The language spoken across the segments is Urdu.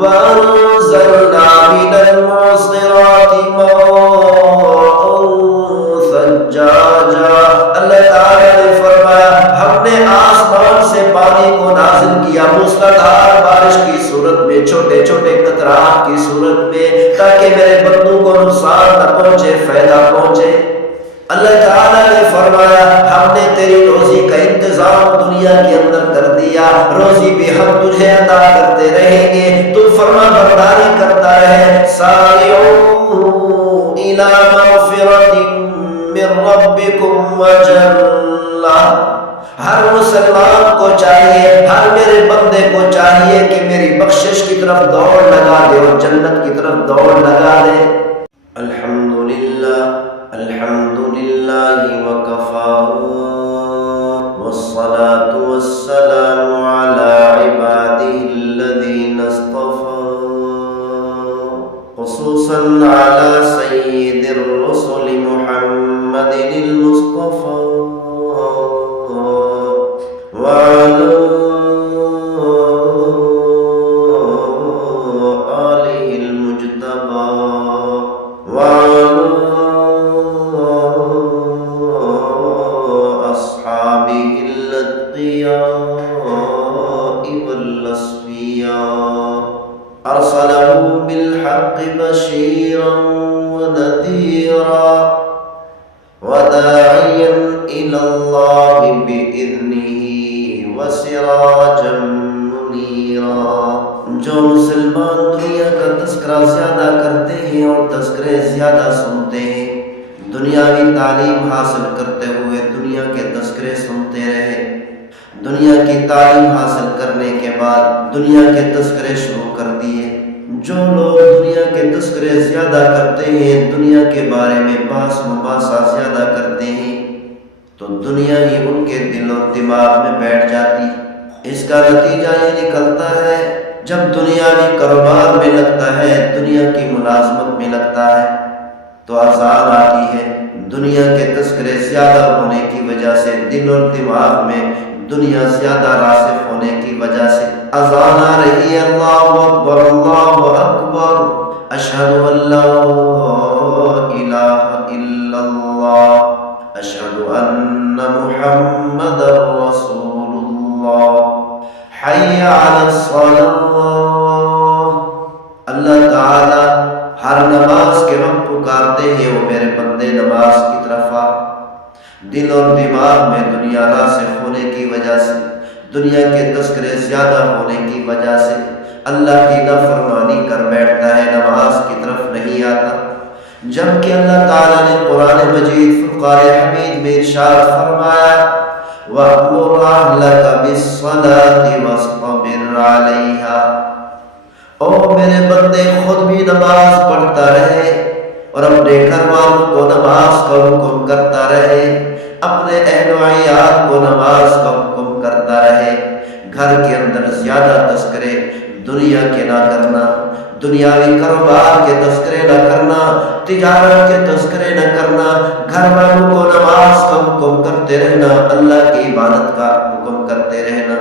وأنزلنا من المعصرات ماء ثجاجا۔ اللہ تعالیٰ نے فرمایا ہم نے آسمان سے پانی کو نازل کیا موسلادھار بارش کی صورت میں، چھوٹے چھوٹے قطرات کی صورت میں، تاکہ میرے بندوں کو نقصان نہ پہنچے، فائدہ پہنچے۔ اللہ تعالیٰ نے فرمایا ہم نے تیری روزی کا انتظام دنیا کے اندر کر دیا، روزی بھی ہم تجھے عطا کرتے رہیں گے، تو فرما برداری کرتا رہے۔ سارعوا الی مغفرۃ من ربکم وجنہ، ہر مسلمان کو چاہیے، ہر میرے بندے کو چاہیے کہ میری بخشش کی طرف دوڑ لگا دے اور جنت کی طرف دوڑ لگا دے۔ الحمدللہ وکفی والصلاة والسلام علی عباده الذین اصطفی، خصوصا علی سید الرسل محمد المصطفى وعلى آله المجتبى وعلى أصحابه الأتقياء والأصفياء، أرسله بالحق بشيرا ونذيرا وداعيا إلى الله بإذنه وسراجا منيرا۔ جو مسلمان دنیا کا تذکرہ زیادہ کرتے ہیں اور تذکرے زیادہ سنتے ہیں، دنیاوی تعلیم حاصل کرتے ہوئے دنیا کے تذکرے سنتے رہے، دنیا کی تعلیم حاصل کرنے کے بعد دنیا کے تذکرے شروع کر دیے۔ جو لوگ دنیا کے تذکرے زیادہ کرتے ہیں، دنیا کے بارے میں بحث مباحثہ زیادہ کرتے ہیں، تو دنیا ہی ان کے دل اور دماغ میں بیٹھ جاتی۔ اس کا نتیجہ یہ نکلتا ہے جب دنیاوی کاروبار میں لگتا ہے، دنیا کی ملازمت میں لگتا ہے، تو آزار آتی ہے۔ دنیا کے تذکرے زیادہ ہونے کی وجہ سے دل اور دماغ میں دنیا زیادہ راسخ ہونے کی وجہ سے اذان آ رہی ہے، اللہ اکبر اللہ اکبر، اشہد ان لا الہ الا اللہ، اشہد ان محمد رسول اللہ، حی علی الصلاۃ۔ اللہ تعالی ہر نماز کے وقت پکارتے ہیں، وہ میرے بندے نماز کی طرف آ۔ دل اور دماغ میں دنیا راسخ ہونے کی وجہ سے، دنیا کے تذکرے زیادہ ہونے کی وجہ سے اللہ کی نافرمانی کر بیٹھتا ہے، نماز کی طرف نہیں آتا۔ جبکہ اللہ تعالیٰ نے قرآن مجید فرقان حمید میں ارشاد فرمایا وَأْمُرْ أَهْلَكَ بِالصَّلَاةِ وَاصْطَبِرْ عَلَيْهَا۔ او میرے بندے خود بھی نماز پڑھتا رہے اور اپنے گھر والوں کو نماز کا حکم کرتا رہے، اپنے اہل و عیال کو نماز کا حکم کرتا رہے۔ گھر کے اندر زیادہ تذکرے دنیا کے نہ کرنا، دنیاوی کاروبار کے تذکرے نہ کرنا، تجارت کے تذکرے نہ کرنا، گھر والوں کو نماز کا حکم کرتے رہنا، اللہ کی عبادت کا حکم کرتے رہنا۔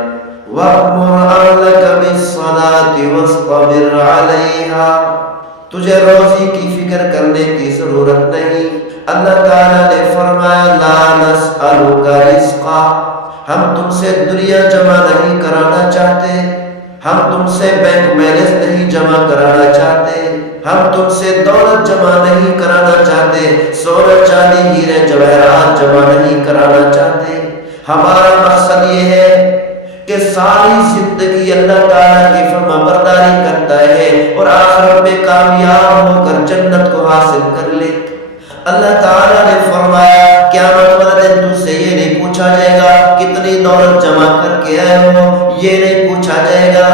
وَأْمُرْ أَهْلَكَ بِالصَّلَاةِ وَاصْطَبِرْ عَلَيْهَا۔ تجھے روزی کی فکر کرنے کی ضرورت نہیں۔ اللہ تعالیٰ نے فرمایا لا نسألک رزقا، ہم تم سے دنیا جمع نہیں کرانا چاہتے، ہم تم سے بینک بیلنس نہیں جمع کرانا چاہتے، ہم تم سے دولت جمع نہیں کرانا چاہتے، سونا چاندی ہیرے جواہرات جمع نہیں کرانا چاہتے۔ ہمارا مقصد یہ ہے کہ ساری زندگی اللہ تعالیٰ کی فرما برداری کرتا ہے اور آخرت میں کامیاب ہو کر جنت کو حاصل کر لے۔ اللہ تعالیٰ نے فرمایا قیامت والے دن تجھ سے یہ نہیں پوچھا جائے گا کتنی دولت جمع کر کے آئے ہو، یہ نہیں پوچھا جائے گا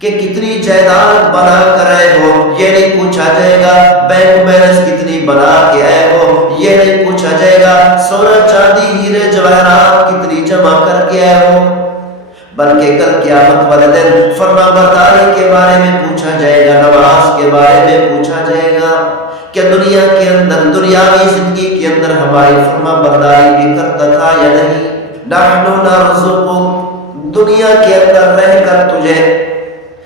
کہ کتنی جائیداد بنا کر آئے ہو، یہ نہیں پوچھا جائے گا بینک بیلنس کتنی بنا کے آئے ہو، یہ نہیں پوچھا جائے گا سونا چاندی ہیرے جواہرات کتنی جمع کر کے آئے ہو، بلکہ کل قیامت والے دن فرما برداری کے بارے میں پوچھا جائے گا، نماز کے بارے میں پوچھا جائے گا کہ دنیا کے اندر دنیاوی زندگی کے اندر ہماری فرما برداری بھی کرتا تھا یا نہیں۔ نحن نرزقک، دنیا کے اندر رہ کر تجھے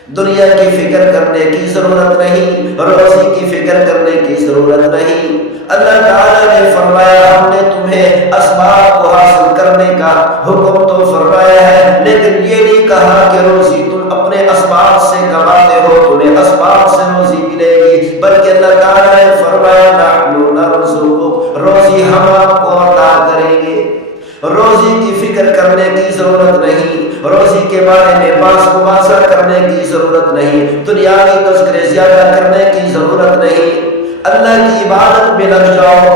دنیا کی فکر کرنے کی ضرورت نہیں، روزی کی فکر کرنے کی ضرورت نہیں۔ اللہ تعالیٰ نے فرمایا ہم نے تمہیں اسباب کو حاصل کرنے کا حکم تو فرمایا ہے، لیکن یہ نہیں کہا کہ روزی تم اپنے اسباب سے کماتے ہو، تمہیں اسباب سے روزی ملے گی، بلکہ اللہ تعالیٰ نے فرمایا نحن نرزقک، روزی ہم آپ کو عطا کریں گے۔ روزی کی فکر کرنے کی ضرورت نہیں، روزی کے بارے میں باس مباحثہ کرنے کی ضرورت نہیں، دنیاوی تذکرے زیادہ کرنے کی ضرورت نہیں۔ اللہ کی عبادت میں لگ جاؤ،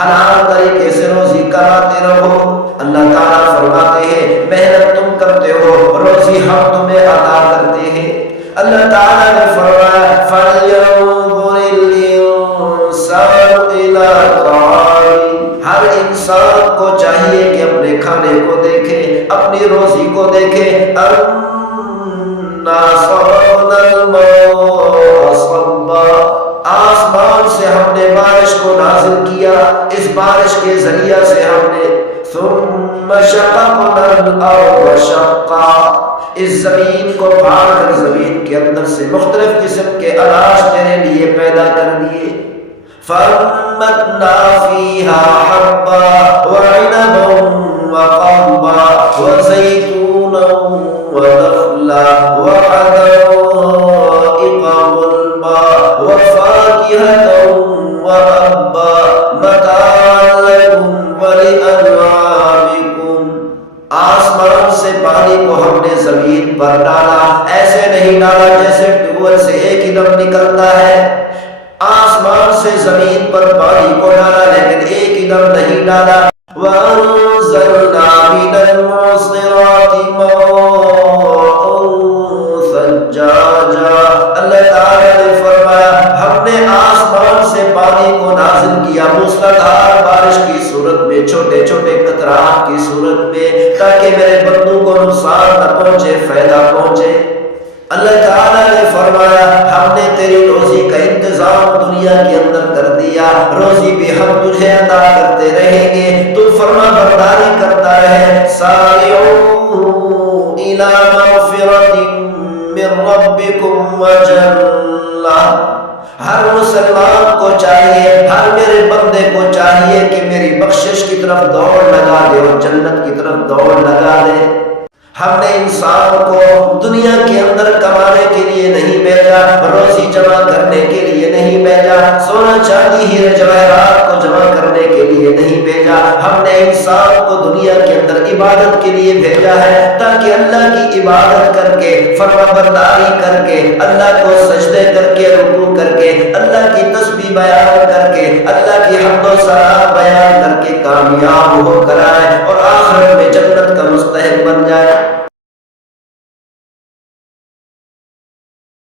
حلال طریقے سے روزی کماتے رہو۔ اللہ تعالیٰ فرماتے ہیں محنت تم کرتے ہو، روزی ہم تمہیں عطا کرتے ہیں۔ اللہ تعالیٰ نے فرمایا فَلْيَنظُرِ الْإِنسَانُ إِلَىٰ طَعَامِهِ، ہر انسان کو چاہیے کہ اپنے کھانے کو دیکھے، اپنی روزی کو دیکھے۔ أَنَّا صَبَبْنَا الْمَاءَ صَبًّا، آسمان سے ہم نے بارش کو نازل کیا، اس بارش کے ذریعہ سے ہم نے ثُمَّ شَقَقْنَا الْأَرْضَ شَقًّا، اس زمین کو پھاڑ کر زمین کے اندر سے مختلف قسم کے اناج تیرے لیے پیدا کر دیے۔ فَأَنبَتْنَا فِيهَا حَبًّا وَعِنَبًا وَقَضْبًا وَزَيْتُونًا وَنَخْلًا وَحَدَائِقَ غُلْبًا وَفَاكِهَةً وَأَبًّا مَتَاعًا لَكُمْ وَلِأَنْعَامِكُمْ، آسمان سے پانی کو ہم نے زمین پر ڈالا، ایسے نہیں ڈالا جیسے ٹیوبویل سے ایک ہی دم نکلتا ہے۔ آسمان سے زمین پر پانی کو ڈالا لیکن ایک ہی دم نہیں ڈالا۔ وَأَنزَلْنَا مِنَ الْمُعْصِرَاتِ مَاءً ثَجَّاجًا، اللہ تعالیٰ نے فرمایا ہم نے آسمان سے پانی کو نازل کیا موسلادھار بارش کی صورت میں، چھوٹے چھوٹے قطرات کی صورت میں، تاکہ میرے بندوں کو نقصان نہ پہنچے، فائدہ پہنچے۔ اللہ تعالیٰ نے فرمایا ہم نے تیری روزی کا انتظام دنیا کے اندر کر دیا، روزی بھی ہم تجھے عطا کرتے رہیں گے، تو فرما برداری کرتا رہے۔ سارعوا إِلَىٰ مَغْفِرَةٍ مِّن رَّبِّكُمْ وَجَنَّةٍ، ہر مسلمان کو چاہیے، ہر میرے بندے کو چاہیے کہ میری بخشش کی طرف دوڑ لگا دے اور جنت کی طرف دوڑ لگا دے۔ ہم نے انسان کو دنیا کے اندر کمانے کے لیے نہیں بھیجا، روزی جمع کرنے کے لیے نہیں بھیجا، سونا چاندی ہیرے جواہرات کو جمع کرنے کے لیے نہیں بھیجا۔ ہم نے انسان کو دنیا کے اندر عبادت کے لیے بھیجا ہے، تاکہ اللہ کی عبادت کر کے، فرما برداری کر کے، اللہ کو سجدے کر کے، رکوع کر کے، اللہ کی تسبیح بیان کر کے، اللہ کی حمد و ثنا بیان کر کے کامیاب ہو کر آئے اور آخرت میں